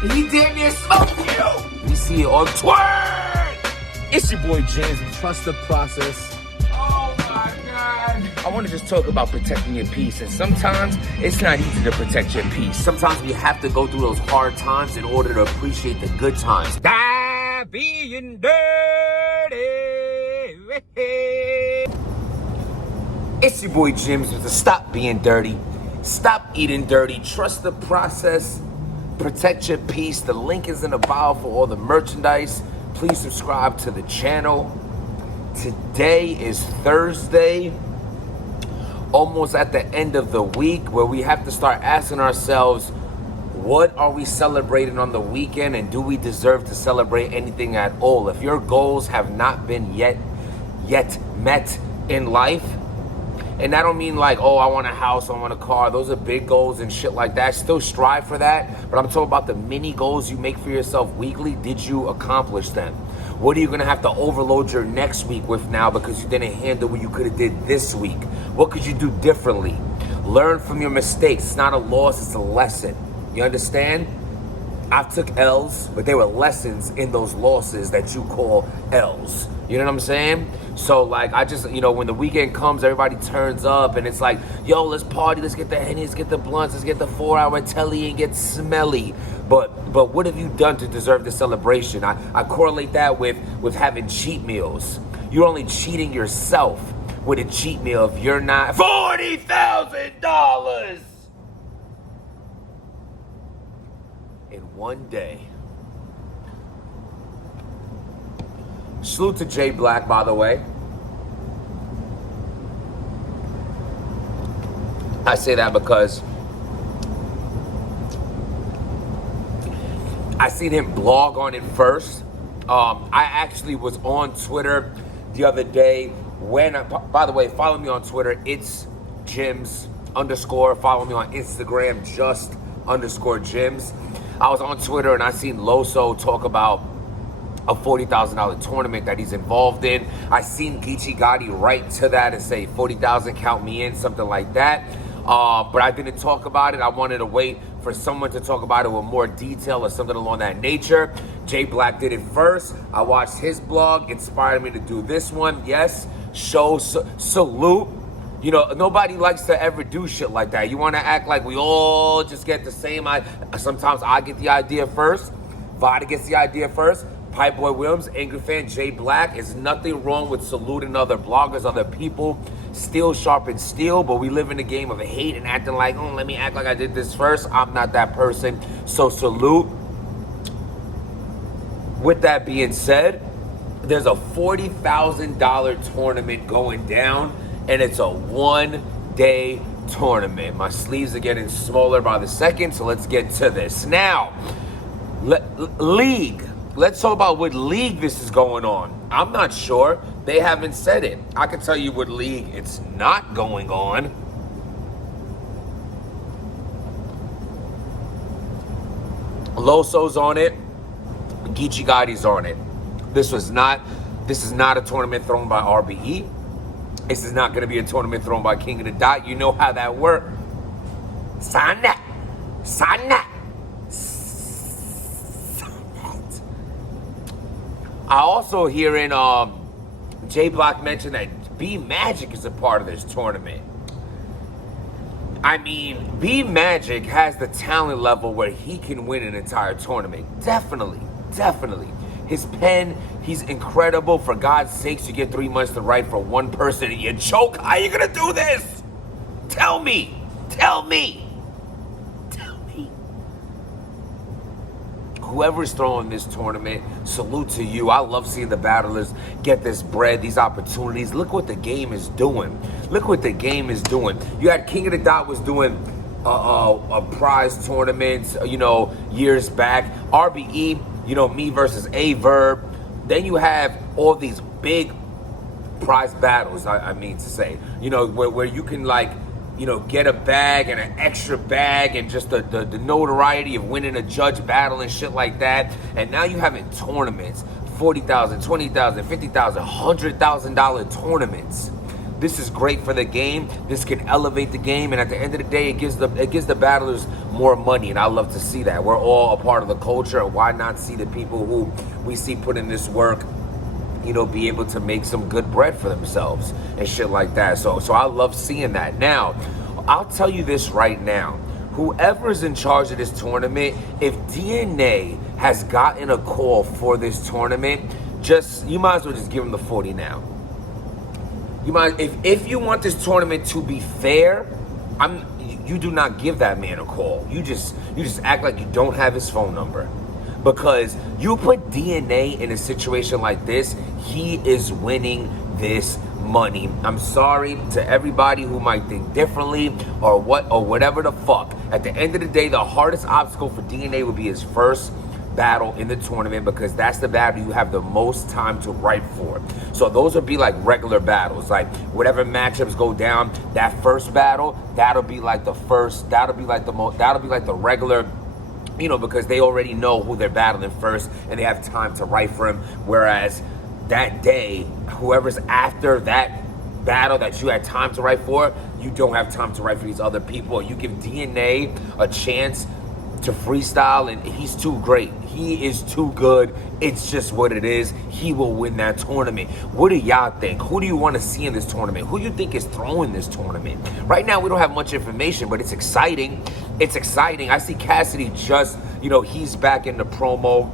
He damn near smoked you. We see it on Twitter. It's your boy James. Trust the process. Oh my God. I want to just talk about protecting your peace. And sometimes it's not easy to protect your peace. Sometimes we have to go through those hard times in order to appreciate the good times. Die being dirty. It's your boy Jims with the Stop Being Dirty. Stop eating dirty. Trust the process. Protect your peace. The link is in the bio for all the merchandise. Please subscribe to the channel. Today is Thursday, almost at the end of the week, where we have to start asking ourselves, what are we celebrating on the weekend, and do we deserve to celebrate anything at all? If your goals have not been yet met in life, and I don't mean like, oh, I want a house, I want a car. Those are big goals and shit like that. Still strive for that. But I'm talking about the mini goals you make for yourself weekly. Did you accomplish them? What are you going to have to overload your next week with now because you didn't handle what you could have did this week? What could you do differently? Learn from your mistakes. It's not a loss, it's a lesson. You understand? I've took L's, but they were lessons in those losses that you call L's. You know what I'm saying? So, like, I just, when the weekend comes, everybody turns up, and it's like, yo, let's party, let's get the Henny, let's get the blunts, let's get the 4-hour telly and get smelly. But what have you done to deserve the celebration? I correlate that with having cheat meals. You're only cheating yourself with a cheat meal if you're not $40,000 in one day. Salute to Jay Black, by the way. I say that because I seen him blog on it first. I actually was on Twitter the other day when, by the way, follow me on Twitter. It's Jims _. Follow me on Instagram, just_Jims. I was on Twitter and I seen Loso talk about a $40,000 tournament that he's involved in. I seen Geechee Gotti write to that and say 40,000, count me in, something like that. But I didn't talk about it. I wanted to wait for someone to talk about it with more detail or something along that nature. Jay Black did it first. I watched his blog, inspired me to do this one. Yes, salute. Nobody likes to ever do shit like that. You want to act like we all just get the same. Sometimes I get the idea first. Vada gets the idea first. Pipe Boy Williams, Angry Fan, Jay Black. There's nothing wrong with saluting other bloggers, other people. Steel sharpens steel, but we live in a game of hate and acting like, oh, let me act like I did this first. I'm not that person. So salute. With that being said, there's a $40,000 tournament going down, and it's a one-day tournament. My sleeves are getting smaller by the second, so let's get to this. Now, league. Let's talk about what league this is going on. I'm not sure. They haven't said it. I can tell you what league it's not going on. Loso's on it. Geechee Gotti's on it. This is not a tournament thrown by RBE. This is not going to be a tournament thrown by King of the Dot. You know how that works. Sana. I also hearing Jay Block mention that B Magic is a part of this tournament. I mean, B Magic has the talent level where he can win an entire tournament. Definitely. His pen, he's incredible. For God's sakes, you get 3 months to write for one person and you choke. How are you gonna do this? Tell me. Whoever's throwing this tournament, salute to you. I love seeing the battlers get this bread, these opportunities. Look what the game is doing. You had King of the Dot was doing a prize tournament, years back. RBE, me versus A-Verb. Then you have all these big prize battles, I mean to say, where you can get a bag and an extra bag and just the notoriety of winning a judge battle and shit like that. And now you having tournaments, $40,000, $20,000, $50,000, $100,000 tournaments. This is great for the game. This can elevate the game, and at the end of the day, it gives the battlers more money, and I love to see that. We're all a part of the culture, and why not see the people who we see put in this work, you know, be able to make some good bread for themselves and shit like that. So I love seeing that. Now, I'll tell you this right now. Whoever's in charge of this tournament, if DNA has gotten a call for this tournament, you might as well just give them the 40 now. You might, if you want this tournament to be fair, you do not give that man a call. You just act like you don't have his phone number. Because you put DNA in a situation like this, he is winning this money. I'm sorry to everybody who might think differently or whatever the fuck. At the end of the day, the hardest obstacle for DNA would be his first battle in the tournament, because that's the battle you have the most time to write for. So those would be like regular battles, like whatever matchups go down, that first battle, that'll be like the regular, you know, because they already know who they're battling first and they have time to write for him. Whereas that day, whoever's after that battle that you had time to write for, you don't have time to write for these other people. You give DNA a chance to freestyle, and he's too great. He is too good. It's just what it is. He will win that tournament. What do y'all think? Who do you want to see in this tournament? Who do you think is throwing this tournament? Right now, we don't have much information, but it's exciting. It's exciting. I see Cassidy just, you know, he's back in the promo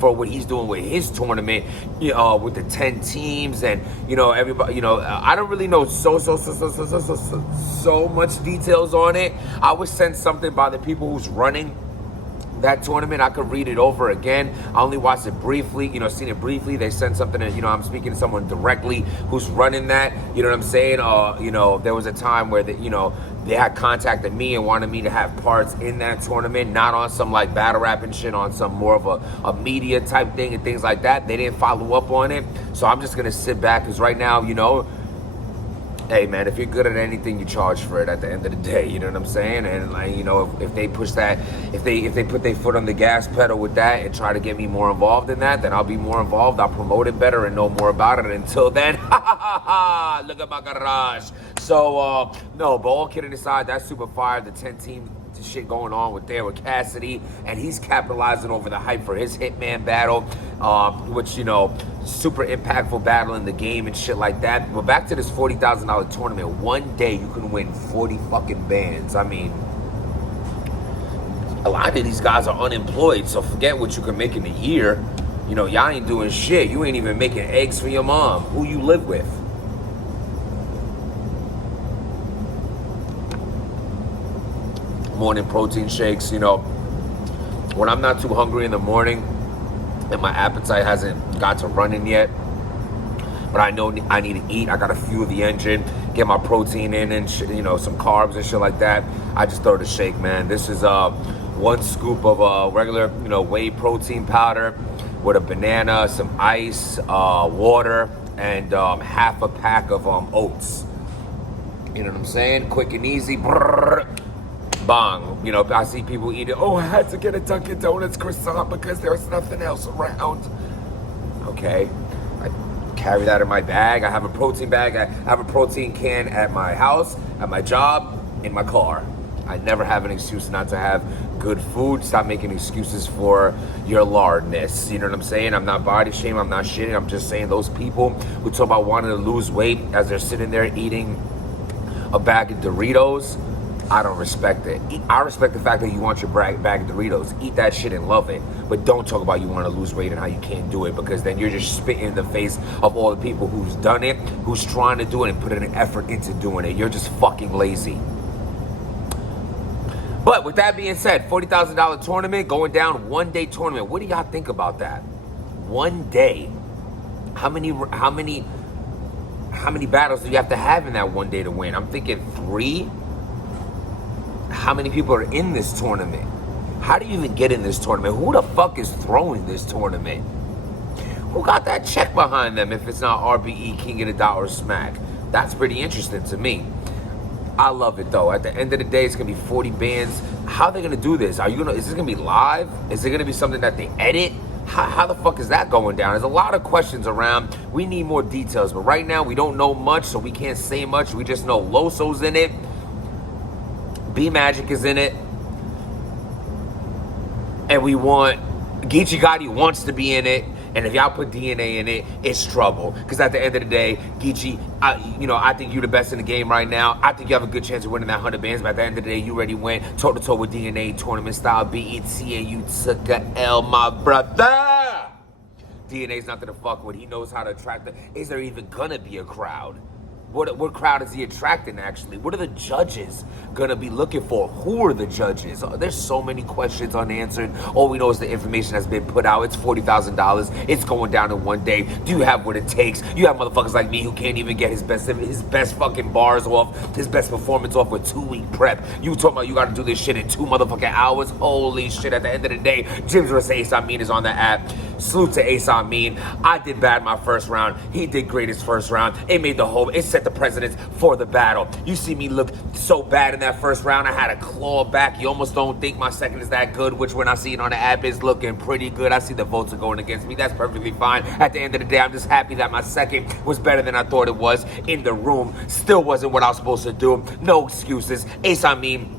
for what he's doing with his tournament, with the 10 teams, and you know, everybody, you know, I don't really know so much details on it. I was sent something by the people who's running that tournament. I could read it over again. I only watched it briefly, you know, seen it briefly. They sent something, and you know, I'm speaking to someone directly who's running that. You know what I'm saying? You know, there was a time where they had contacted me and wanted me to have parts in that tournament, not on some like battle rap and shit, on some more of a media type thing and things like that. They didn't follow up on it, so I'm just gonna sit back, because right now, you know, hey man, if you're good at anything, you charge for it at the end of the day. You know what I'm saying? And like, you know, if they push that, if they put their foot on the gas pedal with that and try to get me more involved in that, then I'll be more involved. I'll promote it better and know more about it. Until then, look at my garage. So no, but all kidding aside, that's super fire. The 10 team shit going on with Cassidy, and he's capitalizing over the hype for his Hitman battle, which, you know, super impactful battle in the game and shit like that. But back to this $40,000 tournament, one day you can win 40 fucking bands. I mean, a lot of these guys are unemployed, so forget what you can make in a year. You know, y'all ain't doing shit. You ain't even making eggs for your mom, who you live with. Morning protein shakes, you know, when I'm not too hungry in the morning and my appetite hasn't got to running yet, but I know I need to eat, I gotta fuel the engine, get my protein in and you know, some carbs and shit like that, I just throw the shake, man. This is 1 scoop of regular, you know, whey protein powder with a banana, some ice, water, and half a pack of oats. You know what I'm saying? Quick and easy. Brrr. Bong. You know, I see people eat it. Oh, I had to get a Dunkin' Donuts croissant because there was nothing else around. Okay. I carry that in my bag. I have a protein bag. I have a protein can at my house, at my job, in my car. I never have an excuse not to have good food. Stop making excuses for your lardness. You know what I'm saying? I'm not body shaming. I'm not shitting. I'm just saying those people who talk about wanting to lose weight as they're sitting there eating a bag of Doritos, I don't respect it. I respect the fact that you want your bag of Doritos. Eat that shit and love it. But don't talk about you want to lose weight and how you can't do it, because then you're just spitting in the face of all the people who's done it, who's trying to do it and put in an effort into doing it. You're just fucking lazy. But with that being said, $40,000 tournament going down, 1 day tournament. What do y'all think about that? 1 day. How many battles do you have to have in that 1 day to win? I'm thinking 3. How many people are in this tournament? How do you even get in this tournament? Who the fuck is throwing this tournament? Who got that check behind them if it's not RBE, King of the Dot, or Smack? That's pretty interesting to me. I love it though. At the end of the day, it's gonna be 40 bands. How are they gonna do this? Is this gonna be live? Is it gonna be something that they edit? How the fuck is that going down? There's a lot of questions around. We need more details, but right now we don't know much, so we can't say much. We just know Loso's in it. B Magic is in it. And we want, Geechee Gotti wants to be in it. And if y'all put DNA in it, it's trouble. Because at the end of the day, Geechee, I think you're the best in the game right now. I think you have a good chance of winning that 100 bands. But at the end of the day, you already went toe-to-toe with DNA, tournament style, BET, and you took a L, my brother. DNA's nothing to fuck with. He knows how to attract it. Is there even gonna be a crowd? What crowd is he attracting, actually? What are the judges gonna be looking for? Who are the judges? There's so many questions unanswered. All we know is the information has been put out. It's $40,000. It's going down in one day. Do you have what it takes? You have motherfuckers like me who can't even get his best fucking bars off, his best performance off with 2-week prep. You talking about you gotta do this shit in 2 motherfucking hours? Holy shit, at the end of the day, Gyms vs. Ace Amin is on the app. Salute to Ace Amin. I did bad my first round. He did great his first round. It set the precedence for the battle. You see me look so bad in that first round. I had a claw back. You almost don't think my second is that good, which when I see it on the app is looking pretty good. I see the votes are going against me. That's perfectly fine. At the end of the day, I'm just happy that my second was better than I thought it was in the room. Still wasn't what I was supposed to do. No excuses. Ace Amin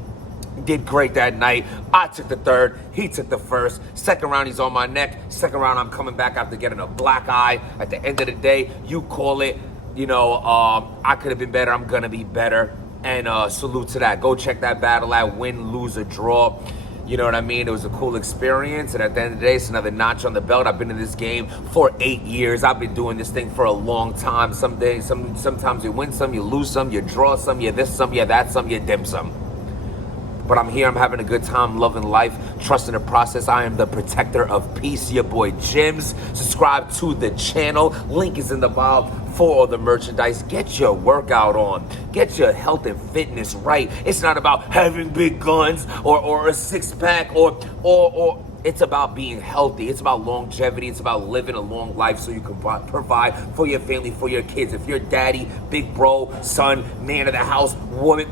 did great that night. I took the third. He took the first. Second round, he's on my neck. Second round, I'm coming back after getting a black eye. At the end of the day, you call it. I could have been better. I'm going to be better. And salute to that. Go check that battle out. Win, lose, or draw. You know what I mean? It was a cool experience. And at the end of the day, it's another notch on the belt. I've been in this game for 8 years. I've been doing this thing for a long time. Sometimes you win some, you lose some, you draw some, you this some, you that some, you dim some. But I'm here, I'm having a good time, loving life, trusting the process. I am the protector of peace, your boy Gyms. Subscribe to the channel. Link is in the bio for all the merchandise. Get your workout on. Get your health and fitness right. It's not about having big guns or a six-pack or it's about being healthy. It's about longevity. It's about living a long life so you can provide for your family, for your kids. If you're daddy, big bro, son, man of the house, woman,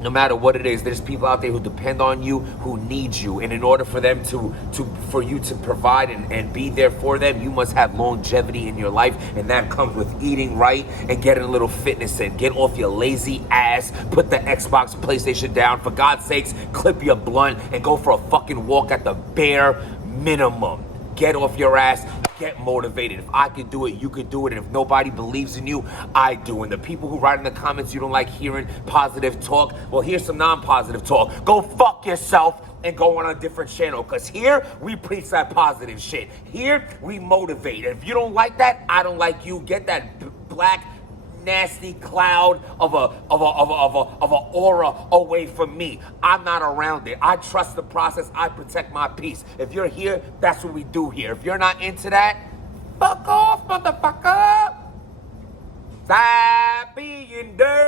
no matter what it is, there's people out there who depend on you, who need you. And in order for them for you to provide and be there for them, you must have longevity in your life. And that comes with eating right and getting a little fitness in. Get off your lazy ass. Put the Xbox, PlayStation down. For God's sakes, clip your blunt and go for a fucking walk at the bare minimum. Get off your ass. Get motivated. If I could do it, you could do it. And if nobody believes in you, I do. And the people who write in the comments you don't like hearing positive talk, well, here's some non-positive talk. Go fuck yourself and go on a different channel. Because here, we preach that positive shit. Here, we motivate. And if you don't like that, I don't like you. Get that black, nasty cloud of a aura away from me. I'm not around it. I trust the process. I protect my peace. If you're here, that's what we do here. If you're not into that, fuck off, motherfucker. Stop being dirty.